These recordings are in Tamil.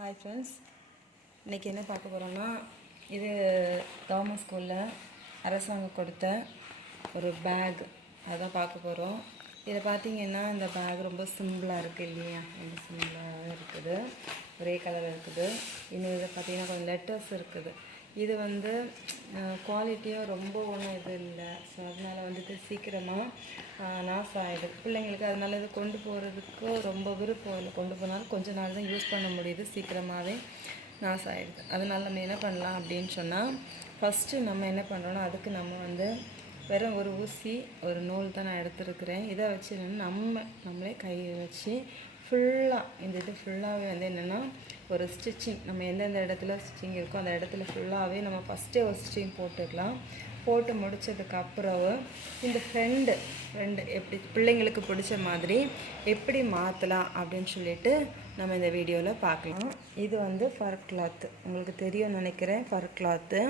ஹாய் ஃப்ரெண்ட்ஸ், இன்றைக்கி என்ன பார்க்க போகிறோன்னா, இது கவர்மெண்ட் ஸ்கூலில் அரசாங்கம் கொடுத்த ஒரு பேக் அதான் பார்க்க போகிறோம். இதை பார்த்திங்கன்னா இந்த பேக் ரொம்ப சிம்பிளாக இருக்குது இல்லையா, ரொம்ப சிம்பிளாக இருக்குது, ஒரே கலர் இருக்குது. இன்னும் இதை பார்த்திங்கன்னா கொஞ்சம் லெட்டர்ஸ் இருக்குது. இது வந்து குவாலிட்டியாக ரொம்ப ஒன்றும் இது இல்லை. ஸோ அதனால் வந்துட்டு சீக்கிரமாக நாசம் ஆகிடுது பிள்ளைங்களுக்கு. அதனால் இது கொண்டு போகிறதுக்கு ரொம்ப விருப்பம் இல்லை. கொண்டு போனாலும் கொஞ்ச நாள் தான் யூஸ் பண்ண முடியுது, சீக்கிரமாகவே நாசம் ஆகிடுது. அதனால் நம்ம என்ன பண்ணலாம் அப்படின்னு சொன்னால், ஃபஸ்ட்டு நம்ம என்ன பண்ணுறோன்னா, அதுக்கு நம்ம வந்து வெறும் ஒரு ஊசி ஒரு நூல் தான் நான் எடுத்துருக்கிறேன். இதை வச்சு நம்மளே கையை வச்சு ஃபுல்லாக இந்த இது ஃபுல்லாகவே வந்து என்னென்னா ஒரு ஸ்டிச்சிங், நம்ம எந்தெந்த இடத்துல ஸ்டிச்சிங் இருக்கோ அந்த இடத்துல ஃபுல்லாகவே நம்ம ஃபஸ்ட்டே ஒரு ஸ்டிச்சிங் போட்டுக்கலாம். போட்டு முடித்ததுக்கப்புறம் இந்த ஃப்ரெண்டு எப்படி பிள்ளைங்களுக்கு பிடிச்ச மாதிரி எப்படி மாற்றலாம் அப்படின்னு சொல்லிட்டு நம்ம இந்த வீடியோவில் பார்க்கலாம். இது வந்து ஃபர் கிளாத்து, உங்களுக்கு தெரியும்னு நினைக்கிறேன். ஃபர் கிளாத்து,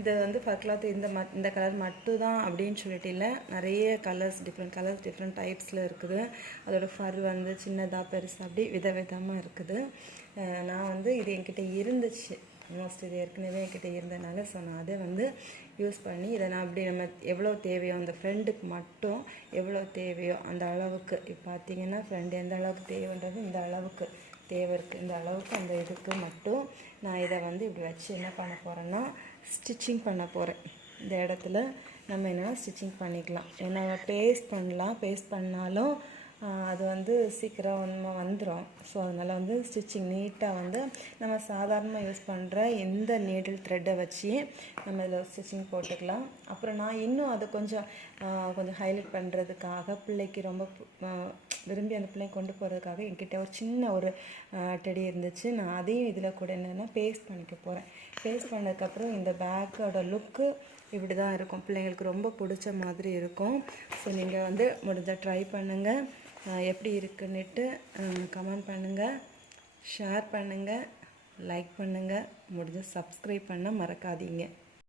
இது வந்து ஃபர் கிளாத்து இந்த கலர் மட்டும் தான் அப்படின்னு சொல்லிட்டு இல்லை, நிறைய கலர்ஸ், டிஃப்ரெண்ட் டைப்ஸில் இருக்குது. அதோடய ஃபர் வந்து சின்னதாக பெருசாக அப்படி விதவிதமாக இருக்குது. நான் வந்து இது என்கிட்ட இருந்துச்சு, மோஸ்ட் இது ஏற்கனவே என்கிட்ட இருந்தனால ஸோ நான் அதை வந்து யூஸ் பண்ணி இதை நான் அப்படி நம்ம எவ்வளோ தேவையோ அந்த ஃப்ரெண்டுக்கு மட்டும் எவ்வளோ தேவையோ அந்த அளவுக்கு, இப்போ பார்த்தீங்கன்னா ஃப்ரெண்டு எந்த அளவுக்கு தேவைன்றது இந்த அளவுக்கு தேவை இருக்குது, இந்த அளவுக்கு அந்த இதுக்கு மட்டும் நான் இதை வந்து இப்படி வச்சு என்ன பண்ண போகிறேன்னா ஸ்டிச்சிங் பண்ண போகிறேன். இந்த இடத்துல நம்ம என்னென்னா ஸ்டிச்சிங் பண்ணிக்கலாம். ஏன்னா பேஸ்ட் பண்ணாலும் அது வந்து சீக்கிரம் நம்ம வந்துடும். ஸோ அதனால் வந்து ஸ்டிச்சிங் நீட்டாக வந்து நம்ம சாதாரணமாக யூஸ் பண்ணுற எந்த நீடில் த்ரெட்டை வச்சு நம்ம இதில் ஸ்டிச்சிங் போட்டுக்கலாம். அப்புறம் நான் இன்னும் அதை கொஞ்சம் ஹைலைட் பண்ணுறதுக்காக, பிள்ளைக்கு ரொம்ப விரும்பி அந்த பிள்ளைங்க கொண்டு போகிறதுக்காக என்கிட்ட ஒரு சின்ன ஒரு டெடி இருந்துச்சு. நான் அதையும் இதில் கூட என்னென்னா பேஸ்ட் பண்ணிக்க போகிறேன். பேஸ்ட் பண்ணதுக்கப்புறம் இந்த பேக்கோட லுக்கு இப்படி தான் இருக்கும். பிள்ளைங்களுக்கு ரொம்ப பிடிச்ச மாதிரி இருக்கும். ஸோ நீங்கள் வந்து முடிஞ்சால் ட்ரை பண்ணுங்கள். எப்படி இருக்குன்னுட்டு கமெண்ட் பண்ணுங்கள், ஷேர் பண்ணுங்கள், லைக் பண்ணுங்கள், முடிஞ்ச சப்ஸ்கிரைப் பண்ண மறக்காதீங்க.